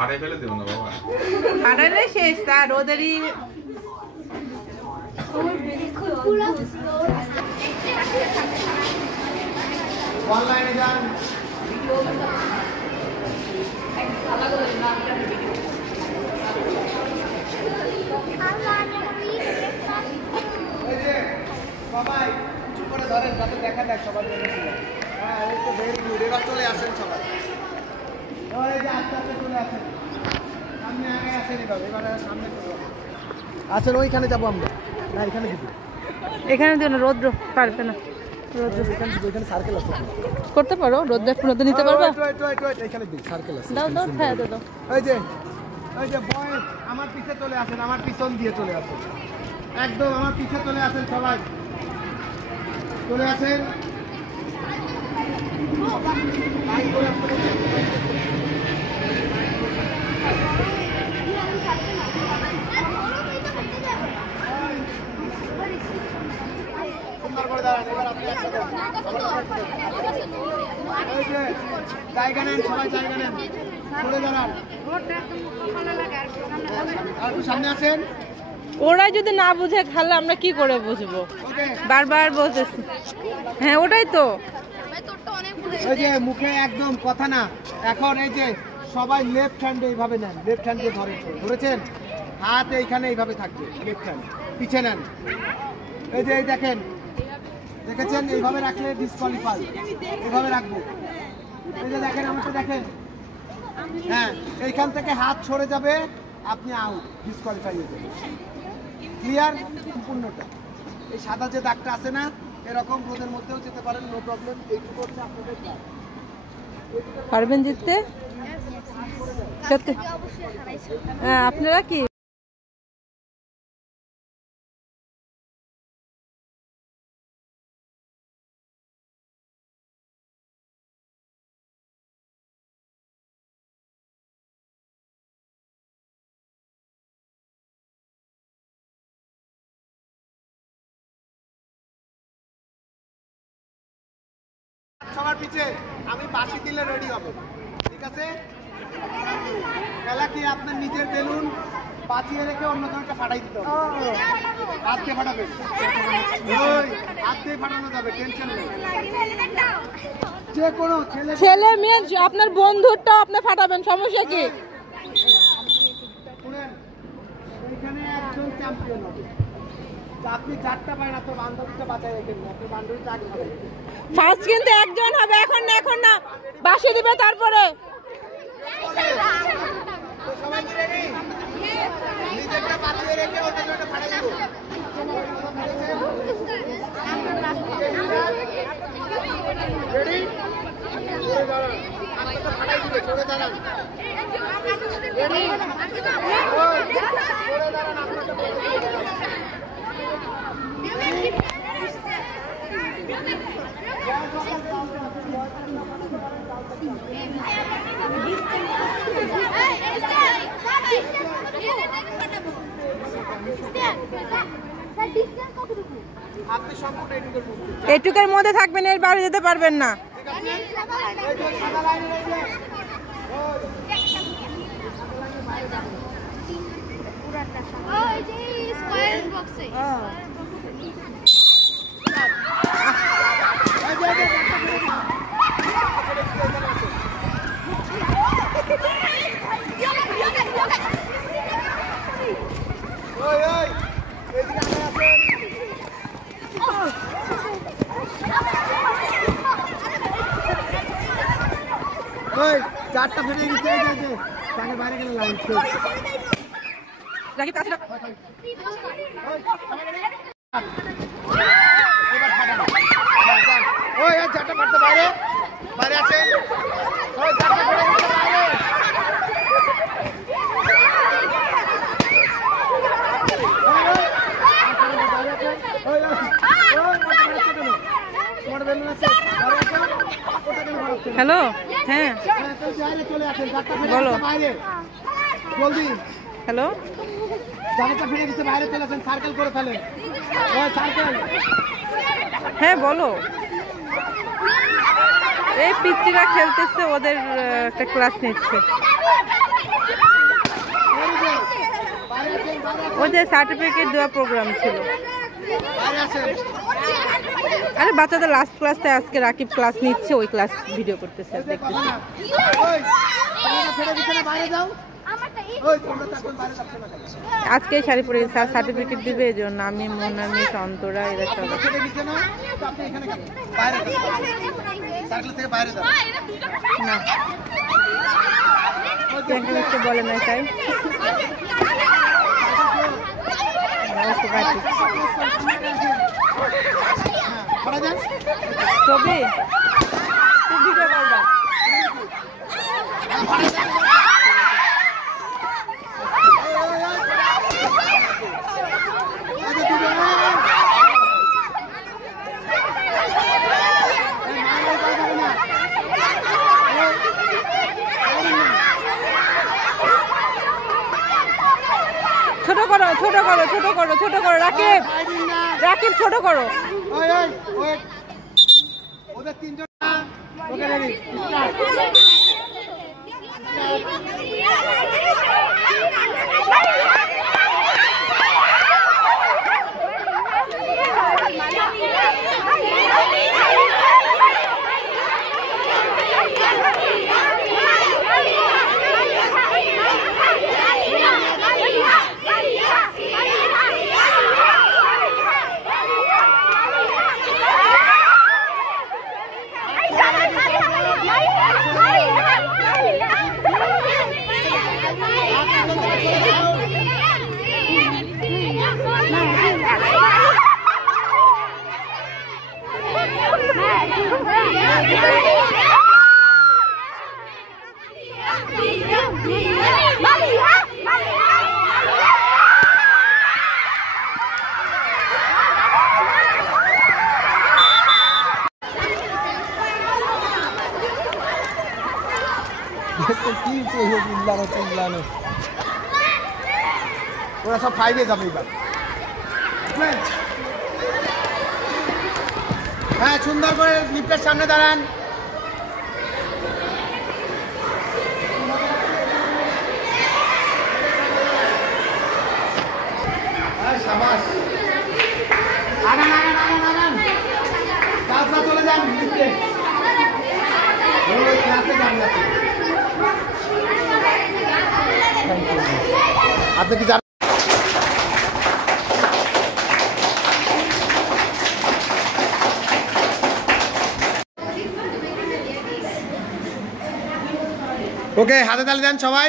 ফাটাই ফেলে দেবো না বাবা, ফাটাইলে শেষ। তার ওদেরই অনলাইনে যান। সবাই চুপ করে ধরেন যাতে দেখা দেয় সবাই। হ্যাঁ, এই তো ভেরি গুড। এবার চলে আসেন সবাই, এই যে আস্তে আস্তে চলে আসেন সামনে, আগে আসেন এবার, এবার সামনে চলে আসেন। ওইখানে যাবো আমরা, না এখানে দিব, এখানে দিও না, রোদ্র পারবে না। ওইখানে সার্কেল আছে, করতে পারো, রোদ্র একটু নিতে পারবে। এখানে দিই সার্কেল আছে, দাও দাও, হ্যাঁ দাও। ওই যে বয়েস আমার পিছে চলে আসেন, আমার পিছন দিয়ে চলে আসেন, একদম আমার পিছে চলে আসেন, সবাই চলে আসেন। জায়গা নেন সবাই, জায়গা নেন, চলে দাঁড়ান, আর সামনে আসেন। ওরা যদি না বুঝে তাহলে আমরা কি করে বুঝবো? বারবার বলতেছি। হ্যাঁ ওটাই তো, ওই যে মুখে একদম কথা না। এখন এই যে সবাই লেফট হ্যান্ডে এইভাবে নেন, লেফট হ্যান্ড দিয়ে ধরেছেন, হাত এইখানে এইভাবে থাকবে, লেফট হ্যান্ড পিছে নেন। এই যে এই দেখেন, দেখেছেন এইভাবে রাখলে ডিসকোয়ালিফাই, এইভাবে রাখবো। এই যে দেখেন, আমাকে দেখেন, হ্যাঁ এইখান থেকে হাত সরে যাবে, আপনি আউট, ডিসকোয়ালিফাই হয়ে যাবে। ক্লিয়ার? সম্পূর্ণটা এই সাদা যে দাগটা আছে না, এরকম রোদের মধ্যেও যেতে পারেন, নো প্রবলেম। এইটুকু হচ্ছে আপনাদের কাজ। পারবেন জিততে? আপনারা কি সবার পিছে আমি বাঁশি দিলে রেডি হবে, ঠিক আছে? খেলা কি আপনার নিজের বেলুন বাঁচিয়ে রেখে অন্য জনকে ফাটাই দিতে হবে। হাত দিয়ে ফাটাবেন, হাত দিয়ে ফাটানো যাবে, টেনশন নেই। যে কোনো ছেলে মেয়ে আপনার বন্ধুরটা আপনি ফাটাবেন, সমস্যা কি? শুনেন, এইখানে একজন চ্যাম্পিয়ন হবে। আপনি চারটা পায় না তো বান্ধবীটা বাঁচাই রেখেন, আপনি বান্ধবীটা আগে ফাটাই। ফার্স্ট কিন্তু একজন হবে, এখন না, এখন না, বাঁশি দিবে তারপরে। সবাই কি রেডি? নিজেরটা বাঁচিয়ে রেখে অন্য জনকে ফাটাই দিব। রেডি? চলে দাঁড়ান, আপনাকে ফাটাই দিবে, চলে দাঁড়ান। রেডি? চলে দাঁড়ান, আপনাকে এটুকের মধ্যে থাকবেন, এর বাইরে যেতে পারবেন না। চারটা ফেটে গেছে, তাকে বাইরে গেলে লাইন ওই চারটা ফাটতে বাইরে, বাইরে আছে, ওই চারটা ফেটে গেছে বাইরে। হ্যালো, হ্যাঁ বলো। জলদি, হ্যালো, জামাটা ফিরে গেছে, বাইরে চলে আসেন, সার্কেল করে ফেলেন। সার্কেল, হ্যাঁ বলো। এই পিচ্চিরা খেলতেছে, ওদের একটা ক্লাস নিচ্ছে। ওই যে সার্টিফিকেট দেওয়া প্রোগ্রাম ছিল। আরে বাচ্চাদের লাস্ট ক্লাসে আজকে রাকিব ক্লাস নিচ্ছে, ওই ক্লাস ভিডিও করতেছে দেখতেছি। আজকে শাড়ি পরে সার্টিফিকেট দিবে, এই জন্য আমি মোনামি সন্তরা এরা সবাই না বলে নাই তাই ছবি ভিডিও করবা। ছোট করো ছোট করো ছোট করো ছোট করো রাকিব রাকিব ছোট করো। ওদের তিনজন ওরা সব 5-এ যাবে এবার। হ্যাঁ সুন্দর করে লিফটের সামনে দাঁড়ান। শাবাশ আগান আগান আগান আগান ক্লাসে চলে যান লিফটে। ক্লাসে যান আপনি কি জানেন? ওকে হাতে তালি দেন সবাই।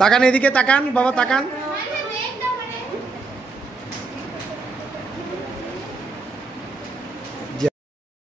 তাকান এদিকে তাকান বাবা তাকান।